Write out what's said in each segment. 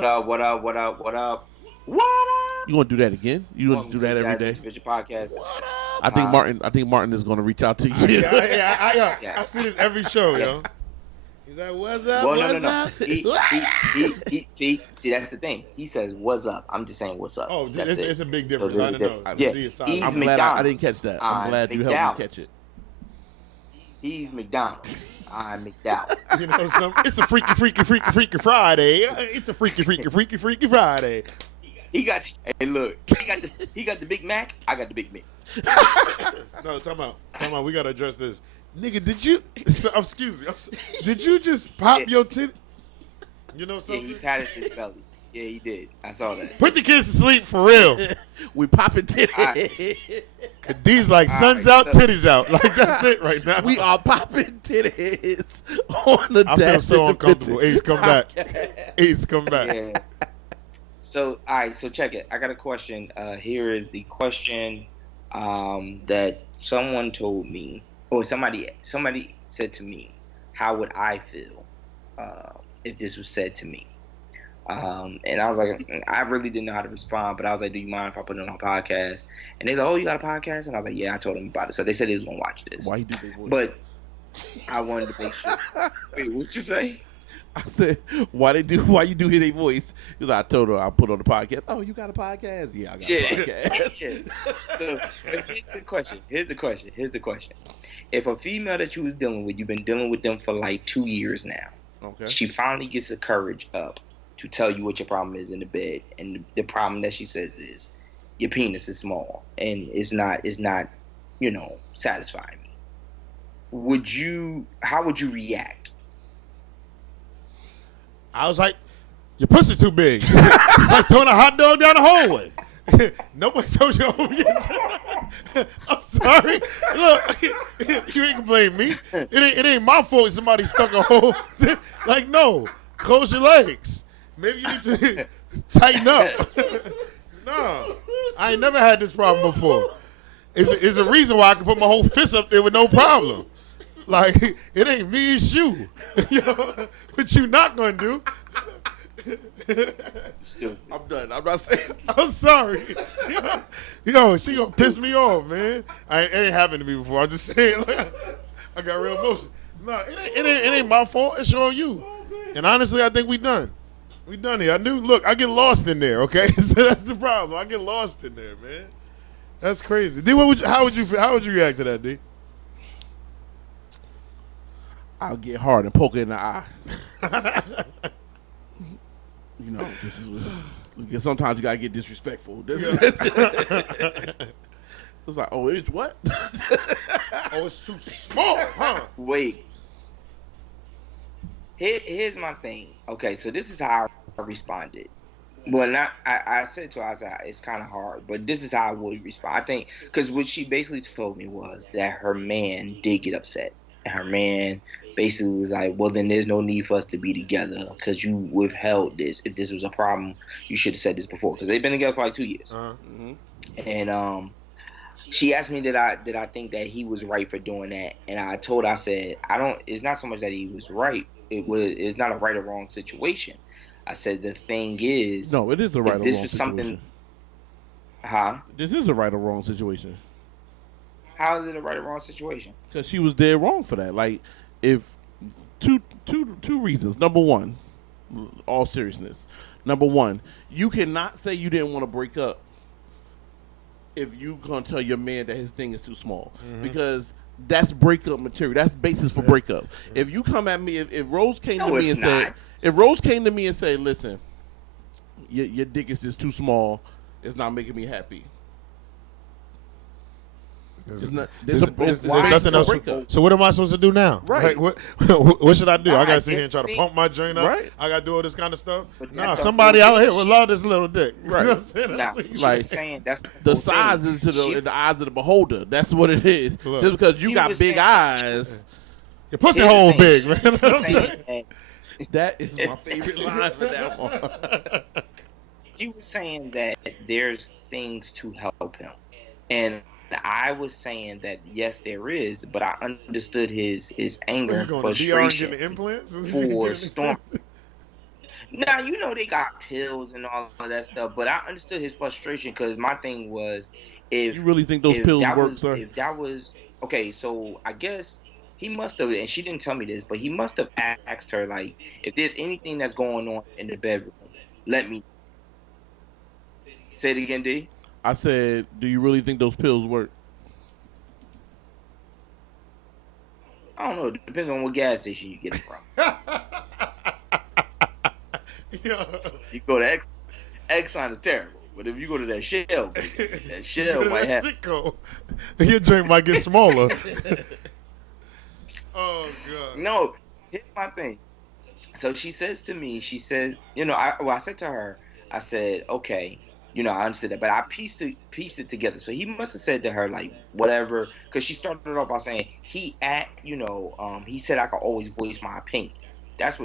What up? What up? What up? What up? What up? You gonna do that again? You gonna do that every day? Podcast. What up? I think Martin is gonna reach out to you. I see this every show, yo. He's like, "What's up? Well, what's no. up?" See, that's the thing. He says, "What's up?" I'm just saying, "What's up?" Oh, That's it. it's a big difference. So I don't know. Yeah, See his side. he's I'm glad I didn't catch that. I'm glad you helped me catch it. He's McDonald's. I'm McDowell. You know, it's a freaky Friday. It's a freaky Friday. He got. Hey, look. He got the Big Mac. I got the Big Mac. No, time out. We gotta address this. Nigga, did you? Excuse me. Did you just pop your tit? You know Yeah, something? he patted his belly. Yeah, he did. I saw that. Put the kids to sleep for real. We popping titties. Cause these like suns out, titties out. Like that's it right now. We are popping titties on the I dash. feel so uncomfortable. Ace, come back. Ace, come back. Yeah. So, all right. So check it. I got a question. Here is the question that someone told me, or somebody said to me. How would I feel if this was said to me? And I was like, I really didn't know how to respond, but I was like, do you mind if I put it on a podcast? And they said, oh, you got a podcast? And I was like, yeah, I told them about it. So they said they was going to watch this. Why you do their voice? But I wanted to make sure. Wait, what you say? I said, why you do hear their voice? Because I told her I'll put on the podcast. Oh, you got a podcast? Yeah, I got a podcast. So here's the question. If a female that you was dealing with, you've been dealing with them for like 2 years now. Okay. She finally gets the courage up to tell you what your problem is in the bed, and the problem that she says is your penis is small and it's not satisfying me. How would you react? I was like, your pussy too big. It's like throwing a hot dog down the hallway. Nobody told you. I'm sorry. Look, you ain't gonna blame me. It ain't my fault if somebody stuck a hole. Like, no, close your legs. Maybe you need to tighten up. No, I ain't never had this problem before. It's a reason why I can put my whole fist up there with no problem. Like, it ain't me, it's you. You know, what you not gonna do? I'm done. I'm not saying. I'm sorry. Yo, she gonna piss me off, man. It ain't happened to me before. I'm just saying, like, I got real emotion. No, it ain't my fault. It's on you. And honestly, I think we done. We done here. Look, I get lost in there, okay? So that's the problem. I get lost in there, man. That's crazy. D, how would you react to that, D? I'll get hard and poke her in the eye. You know, because sometimes you gotta get disrespectful. It's like, oh, it's what? Oh, it's too small, huh? Wait. Here's my thing. Okay, so this is how I responded. Well, I said to her, I said, it's kind of hard, but this is how I would respond. I think, because what she basically told me was that her man did get upset. And her man basically was like, well, then there's no need for us to be together because you withheld this. If this was a problem, you should have said this before. Because they've been together for like 2 years. Mm-hmm. And she asked me did I think that he was right for doing that. And I told her, I said, it's not so much that he was right. It's not a right or wrong situation. I said, the thing is. No, it is a right or wrong situation. This was something. Huh? This is a right or wrong situation. How is it a right or wrong situation? Because she was dead wrong for that. Like, if two reasons. Number one, all seriousness. Number one, you cannot say you didn't want to break up if you gonna tell your man that his thing is too small, because that's breakup material. That's basis for breakup. If you come at me, if Rose came to me and said, if Rose came to me and said, listen, your dick is just too small, it's not making me happy. There's nothing else. So what am I supposed to do now? Right. Like, what should I do? I gotta sit here and try to pump my joint up. Right. I gotta do all this kind of stuff. Nah, somebody out here will love this little dick. Right. You know what I'm saying? Nah, like that's the size is in the eyes of the beholder. That's what it is. Look, just because you got big eyes, your pussy hole big, man. that is my favorite line for that one. She was saying that there's things to help him, and I was saying that yes, there is, but I understood his anger and frustration getting implants for Storm. Now you know they got pills and all of that stuff, but I understood his frustration because my thing was, You really think those pills work, sir? if that was okay, so I guess he must have, and she didn't tell me this, but he must have asked her like, if there's anything that's going on in the bedroom, let me say it again, D. I said, do you really think those pills work? I don't know. It depends on what gas station you get it from. Yeah. You go to Exxon is terrible, but if you go to that Shell, that Shell might have. Sicko. Your drink might get smaller. Oh god. No, here's my thing. So she says to me, she says, I said to her, I said, okay, I understood that, but I pieced it together. So he must have said to her like whatever, because she started off by saying he said I could always voice my opinion. That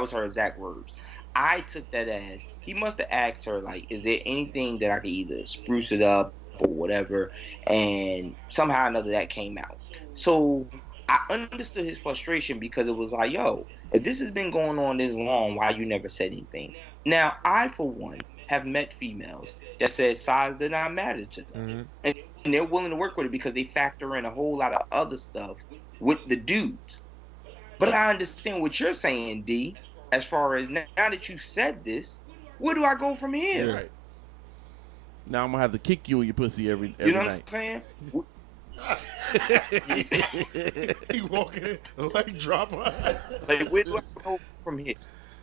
was her exact words. I took that as he must have asked her like, is there anything that I could either spruce it up or whatever, and somehow or another that came out. So I understood his frustration because it was like, yo, if this has been going on this long, why you never said anything? Now, I, for one, have met females that said size did not matter to them. And they're willing to work with it because they factor in a whole lot of other stuff with the dudes. But I understand what you're saying, D, as far as now that you've said this, where do I go from here? Yeah. Right. Now I'm going to have to kick you in your pussy every you know night. What I'm saying? He walking leg drop. Like, where do I go from here?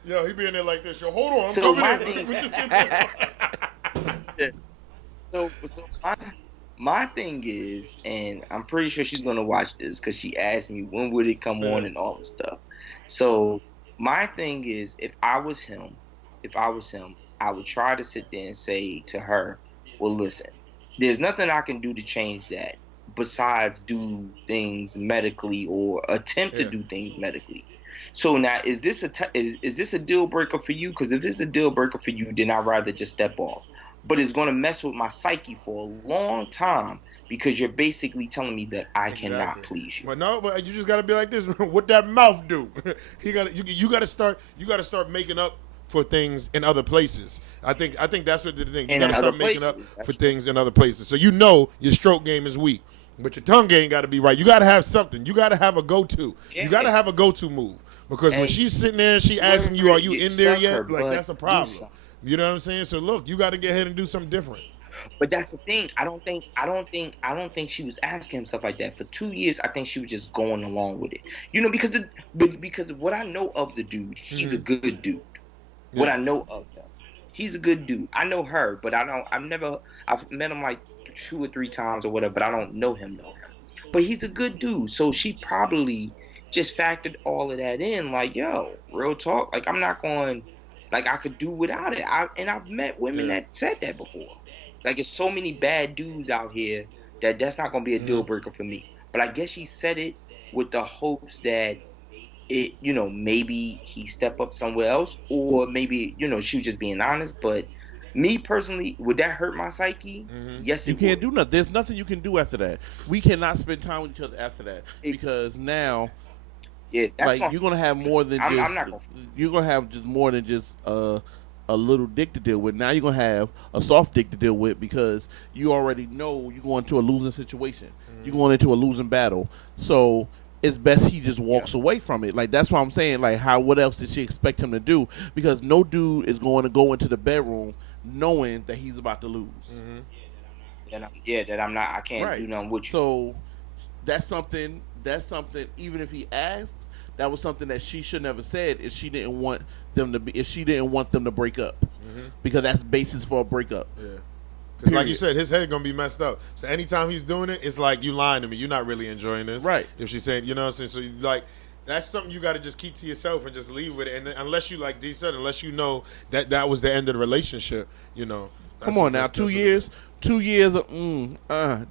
Yo, he be in there like this. Yo, hold on, I'm So coming in. Put this in there. Yeah. So my thing is, and I'm pretty sure she's gonna watch this because she asked me when would it come on and all this stuff. So my thing is, if I was him, I would try to sit there and say to her, well, listen, there's nothing I can do to change that besides do things medically or attempt to do things medically. So now, is this a deal breaker for you? Because if it's a deal breaker for you, then I'd rather just step off. But it's going to mess with my psyche for a long time because you're basically telling me that I cannot please you. But you just got to be like this. What that mouth do? You got to start making up for things in other places. I think that's what the thing. You got to start making up for things in other places. So your stroke game is weak, but your tongue game got to be right. You got to have something. You got to have a go-to. Yeah. You got to have a go-to move. Because when she's sitting there, she asking you, "Are you in there yet?" Like that's a problem. You know what I'm saying? So look, you got to get ahead and do something different. But that's the thing. I don't think she was asking him stuff like that. For 2 years, I think she was just going along with it. Because of what I know of the dude, he's a good dude. Yeah. What I know of him, he's a good dude. I know her, but I've met him like 2 or 3 times or whatever, but I don't know him. But he's a good dude. So she probably just factored all of that in, like, yo, real talk, like, I'm not going, like, I could do without it. I've met women that said that before. Like, there's so many bad dudes out here that's not going to be a deal breaker for me. But I guess she said it with the hopes that it, maybe he step up somewhere else, or maybe, she was just being honest. But me personally, would that hurt my psyche? Yes, it would. You can't do nothing. There's nothing you can do after that. We cannot spend time with each other after that because now. Yeah, that's like you're gonna have more than you're gonna have just more than just a little dick to deal with. Now you're gonna have a soft dick to deal with because you already know you're going into a losing situation. You're going into a losing battle. So it's best he just walks away from it. Like that's what I'm saying. Like what else did she expect him to do? Because no dude is going to go into the bedroom knowing that he's about to lose. That I'm not. I can't do nothing with you. So that's something. Even if he asked, that was something that she should never said if she didn't want them to break up, because that's basis for a breakup. Yeah, because like you said, his head gonna be messed up. So anytime he's doing it, it's like you lying to me. You're not really enjoying this, right? If she's saying, you know what I'm saying. So like that's something you got to just keep to yourself and just leave with it. And unless you, like D said, unless you know that was the end of the relationship, Come on now, 2 years. 2 years of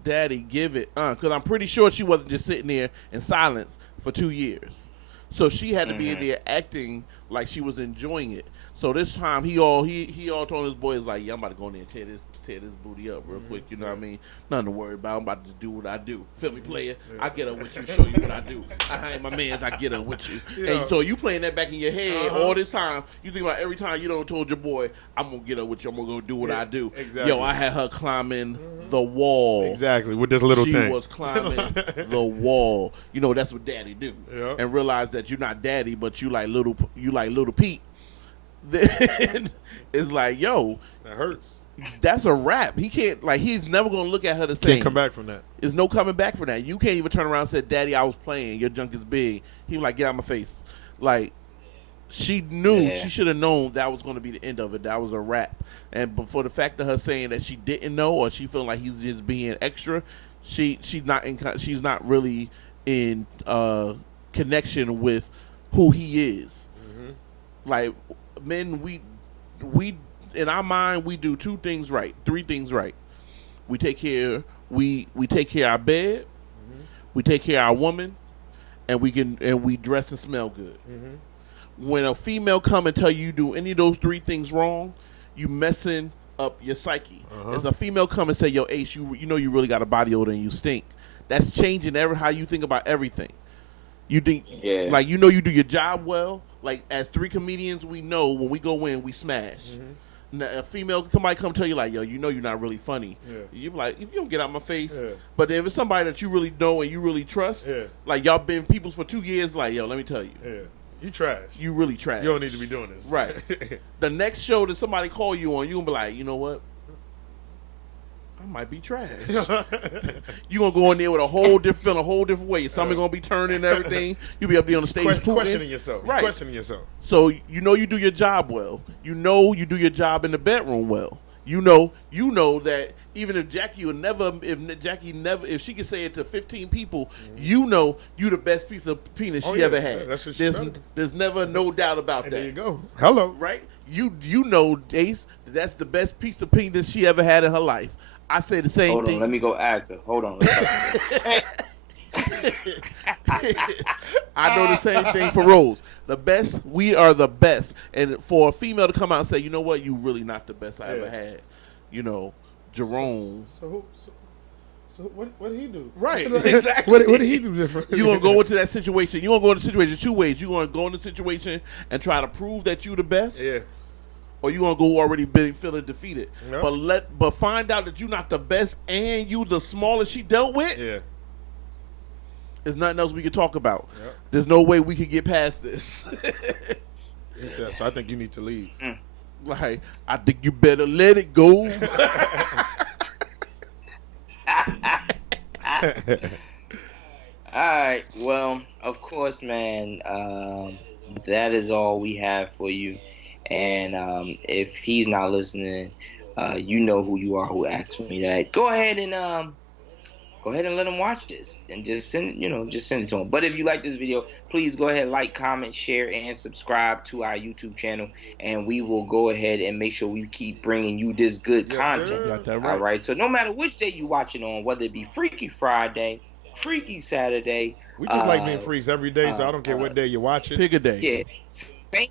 daddy, give it, because I'm pretty sure she wasn't just sitting there in silence for 2 years. So she had to be in there acting like she was enjoying it. So this time he all told his boys like, yeah, I'm about to go in there and tear this booty up real quick. You know what I mean? Nothing to worry about. I'm about to do what I do. Feel me, player? I get up with you, show you what I do. I ain't my man's. I get up with you. Yeah. And so you playing that back in your head all this time. You think about every time you don't told your boy, I'm gonna get up with you. I'm gonna go do what I do. Exactly. Yo, I had her climbing the wall. Exactly, with this little she thing. She was climbing the wall. You know that's what daddy do. Yeah. And realize that you're not daddy, but you like little Pete. Then it's like, yo, That hurts. that's a wrap. He can't, like, he's never gonna look at her the same. Can't come back from that. There's no coming back from that. You can't even turn around and say, Daddy, I was playing. Your junk is big. He was like, get out of my face. Like, she knew, she should have known that was going to be the end of it. That was a wrap. And for the fact of her saying that she didn't know, or she feeling like he's just being extra, she's not really in connection with who he is. Mm-hmm. Like, men, we in our mind, we do three things right. We take care of our bed, we take care of our woman, and we dress and smell good. Mm-hmm. When a female come and tell you do any of those three things wrong, you messing up your psyche. As a female come and say, yo, Ace, you know you really got a body odor and you stink. That's changing how you think about everything. You think, like, you know you do your job well. Like, as three comedians, we know when we go in, we smash. Mm-hmm. Now, a female, somebody come tell you, like, yo, you know you're not really funny. Yeah. You be like, if you don't get out my face. Yeah. But if it's somebody that you really know and you really trust, like, y'all been peoples for 2 years, like, yo, let me tell you. Yeah. You trash. You really trash. You don't need to be doing this. Right. The next show that somebody call you on, you going to be like, you know what? I might be trash. You gonna go in there with a whole different way. Something gonna be turning and everything. You be up there on the stage questioning yourself. Right. Questioning yourself. So you know you do your job well. You know you do your job in the bedroom well. You know that even if if she could say it to 15 people, you know you the best piece of penis she ever had. That's what there's never no doubt about that. There you go. Hello. Right? You know, Ace, that's the best piece of penis she ever had in her life. I say the same thing. Hold on, let me go ask her. Hold on. I know the same thing for Rose. The best, we are the best. And for a female to come out and say, you know what, you really not the best I ever had. You know, Jerome. So what did he do? Right, exactly. What did he do different? You're going to go into that situation. You're going to go into the situation two ways. You're going to go into the situation and try to prove that you the best. Yeah. Or you gonna go already feeling defeated, Yep. but find out that you're not the best and you the smallest she dealt with. Yeah, there's nothing else we can talk about. Yep. There's no way we can get past this. so I think you need to leave. Like, I think you better let it go. All right. Well, of course, man. That is all we have for you. And if he's not listening, you know who you are who asked me that. Go ahead and let him watch this and just send it to him. But if you like this video, please go ahead, like, comment, share, and subscribe to our YouTube channel, and we will go ahead and make sure we keep bringing you this good content. Got that right. All right. So no matter which day you watch it on, whether it be Freaky Friday, Freaky Saturday, we just like being freaks every day, so I don't care what day you watch it. Pick a day. Yeah.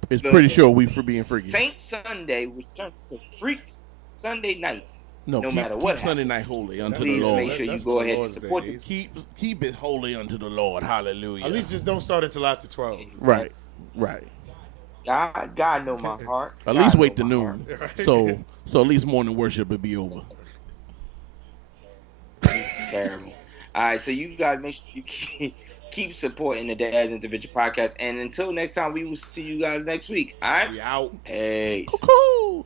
It's pretty sure we for being freaky. Saint Sunday was turned to Freaks Sunday night. No matter what. Keep Sunday night holy unto the Lord. Make sure you go ahead and support it. Keep it holy unto the Lord. Hallelujah. At least just don't start until after 12. Right. God know my heart. At least wait till noon. So at least morning worship will be over. Terrible. All right, so you guys make sure you keep supporting the Dad's Individual Podcast. And until next time, we will see you guys next week. All right? We out. Hey. Cuckoo.